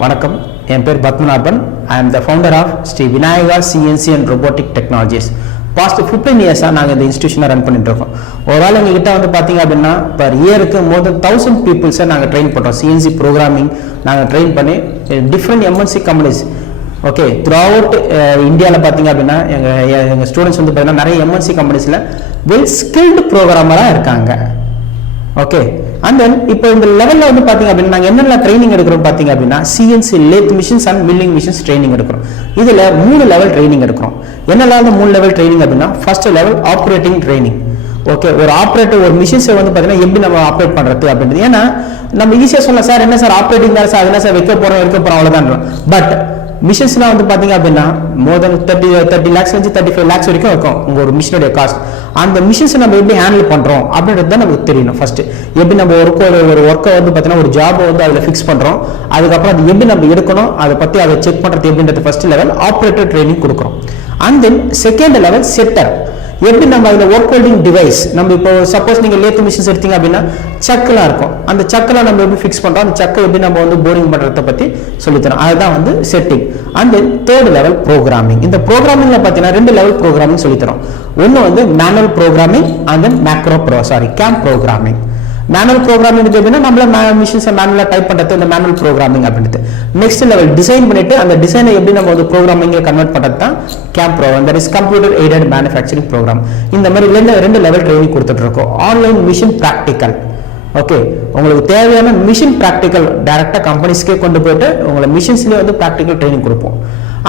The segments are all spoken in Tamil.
வணக்கம், என் பேர் Padmanabhan. I am the founder of Shri Vinayaka CNC and Robotic Technologies. Past 15 இயர்ஸாக நாங்கள் இந்த இன்ஸ்டியூஷனை ரன் பண்ணிட்டு இருக்கோம். ஒரு ஆள் எங்ககிட்ட வந்து பார்த்தீங்க அப்படின்னா பர் இயருக்கு மோர் தென் 1000 பீப்புள்ஸை நாங்கள் ட்ரெயின் பண்ணுறோம். CNC ப்ரோக்ராமிங் நாங்கள் ட்ரெயின் பண்ணி different MNC companies okay through out இந்தியாவில் பார்த்தீங்க அப்படின்னா எங்கள் ஸ்டூடெண்ட்ஸ் வந்து பார்த்தீங்கன்னா நிறைய MNC கம்பெனிஸில் வெல் ஸ்கில்டு ப்ரோக்ராமராக இருக்காங்க. ஓகே அண்ட் தென் இப்போ இந்த லெவலில் வந்து பார்த்தீங்க அப்படின்னா நாங்கள் என்னென்ன ட்ரைனிங் எடுக்கிறோம் பார்த்தீங்க அப்படின்னா CNC lathe machines and milling machines training எடுக்கிறோம். இதில் 3 லெவல் ட்ரைனிங் எடுக்கிறோம். என்னெல்லாம் 3 லெவல் ட்ரைனிங் அப்படின்னா first level operating training. Okay, ஒரு ஆப்ரேட்டர் ஒரு மிஷின்ஸை வந்து பார்த்தீங்கன்னா எப்படி நம்ம ஆப்ரேட் பண்ணுறது அப்படின்றது. ஏன்னா நம்ம ஈஸியாக சொல்லலாம், சார் என்ன சார் ஆப்ரேட்டிங் தான் சார், அது என்ன சார் வைக்க போகிறோம் அவ்வளோதான். பட் மிஷின்ஸ்லாம் வந்து பார்த்தீங்க அப்படின்னா மோர் தென் 30 lakhs 35 lakhs வரைக்கும் இருக்கும் உங்கள் ஒரு மிஷினுடைய காஸ்ட். அந்த மிஷின்ஸை நம்ம எப்படி ஹேண்டில் பண்ணுறோம் அப்படின்றது தான் நமக்கு தெரியணும். ஃபர்ஸ்ட் எப்படி நம்ம ஒரு ஒர்க்கை வந்து பார்த்தீங்கன்னா ஒரு ஜாபை வந்து அதில் ஃபிக்ஸ் பண்ணுறோம், அதுக்கப்புறம் அது எப்படி நம்ம எடுக்கணும் அதை பற்றி அதை செக் பண்ணுறது எப்படின்றது ஃபர்ஸ்ட் லெவல் ஆப்ரேட்டர் ட்ரைனிங் கொடுக்குறோம். அண்ட் தென் செகண்ட் லெவல் செட்டர், எப்படி நம்ம அதில் ஒர்க் ஹோல்டிங் டிவைஸ், நம்ம இப்போ சப்போஸ் நீங்கள் லேத் மிஷின்ஸ் எடுத்தீங்க அப்படின்னா சக்கெல்லாம் இருக்கும், அந்த சக்கெல்லாம் நம்ம எப்படி ஃபிக்ஸ் பண்ணுறோம், அந்த சக்கை எப்படி நம்ம வந்து போரிங் பண்ணுறதை பற்றி சொல்லித்தரோம். அதுதான் வந்து setting. And then third level programming. இந்த ப்ரோக்ராமிங்கில் பார்த்தீங்கன்னா 2 லெவல் ப்ரோக்ராமிங் சொல்லித்தரோம். ஒன்று வந்து manual programming and then came programming. Manual programming எப்படின்னா நம்மள மிஷின்ஸை மேனுவலாக டைப் பண்ணுறது இந்த மேனுவல் ப்ரோக்ராமிங் அப்படின்ட்டு. நெக்ஸ்ட் லெவல் டிசைன் பண்ணிட்டு அந்த டிசைனை எப்படி நம்ம வந்து ப்ரோக்ராமிங்கை கன்வெர்ட் பண்ணுறது தான் CAM program, that is computer aided manufacturing program. இந்த மாதிரி 2 லெவல் ட்ரைனிங் கொடுத்துட்டு இருக்கோம். Online machine practical. ஓகே, உங்களுக்கு தேவையான மிஷின் ப்ராக்டிக்கல் டைரக்டாக கம்பெனிஸ்க்கே கொண்டு போயிட்டு உங்களை மிஷின்ஸ்லேயே வந்து ப்ராக்டிக்கல் ட்ரைனிங் கொடுப்போம்.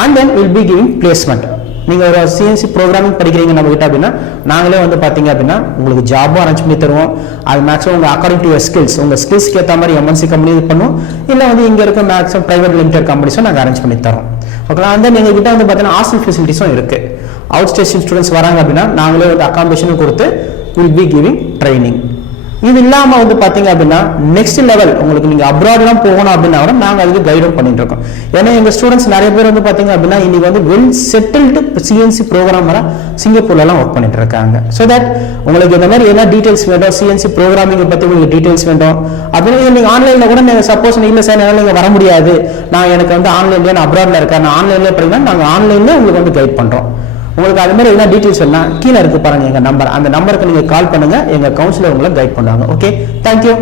And then will be giving placement. நீங்கள் ஒரு CNC ப்ரோக்ராமிங் படிக்கிறீங்க நம்ம கிட்ட அப்படின்னா நாங்களே வந்து பார்த்தீங்க அப்படின்னா உங்களுக்கு ஜாபும் அரேஞ்ச் பண்ணி தருவோம். அது மேக்ஸிமம் உங்கள் அக்கார்டிங் டு யுவர் ஸ்கில்ஸ், உங்கள் ஸ்கில்ஸ்க்கு ஏற்ற மாதிரி MNC கம்பெனி இது பண்ணுவோம், இல்லை வந்து இங்கே இருக்க மேக்ஸிமம் பிரைவேட் லிமிடெட் கம்பெனிஸும் நாங்கள் அரேஞ்ச் பண்ணி தரோம். ஓகே, அந்த எங்கள் கிட்ட வந்து பார்த்தீங்கன்னா ஹாஸ்டல் ஃபெசிலிட்டிஸும் இருக்குது. அவுட் ஸ்டேஷன் ஸ்டூடெண்ட்ஸ் வராங்க அப்படின்னா நாங்களே வந்து அகாமடேஷனும் கொடுத்து வில் பி கிவிங் ட்ரைனிங். இது இல்லாமல் வந்து பார்த்தீங்க அப்படின்னா நெக்ஸ்ட் லெவல் உங்களுக்கு நீங்கள் அப்ராட்லாம் போகணும் அப்படின்னா கூட நாங்கள் அதுக்கு கைடும் பண்ணிட்டு இருக்கோம். ஏன்னா எங்கள் ஸ்டூடெண்ட்ஸ் நிறைய பேர் வந்து பார்த்தீங்க அப்படின்னா இன்னைக்கு வந்து வெல் செட்டில்டு CNC ப்ரோக்ராமராக சிங்கப்பூர்லாம் ஒர்க் பண்ணிட்டு இருக்காங்க. ஸோ தட் உங்களுக்கு இந்த மாதிரி என்ன டீட்டெயில்ஸ் வேணும், CNC ப்ரோக்ராமிங்கை பற்றி உங்களுக்கு டீட்டெயில்ஸ் வேணும் அப்படின்னா நீங்கள் ஆன்லைனில் கூட நீங்கள் சப்போஸ் இல்லை சார் என்னால் நீங்கள் வர முடியாது, நான் எனக்கு வந்து ஆன்லைன்லேயே நான் அப்ராட்ல இருக்கேன், நான் ஆன்லைன்லேயே படிக்கிறேன், நாங்கள் ஆன்லைன்லேயே உங்களுக்கு வந்து கைட் பண்ணுறோம். உங்களுக்கு அது மாதிரி என்ன டீட்டெயில்ஸ் வேணா கீழே இருக்கு பாருங்க எங்க நம்பர், அந்த நம்பருக்கு நீங்க கால் பண்ணுங்க, எங்க கவுன்சிலர் உங்களை கைட் பண்ணுவாங்க. Okay, thank you.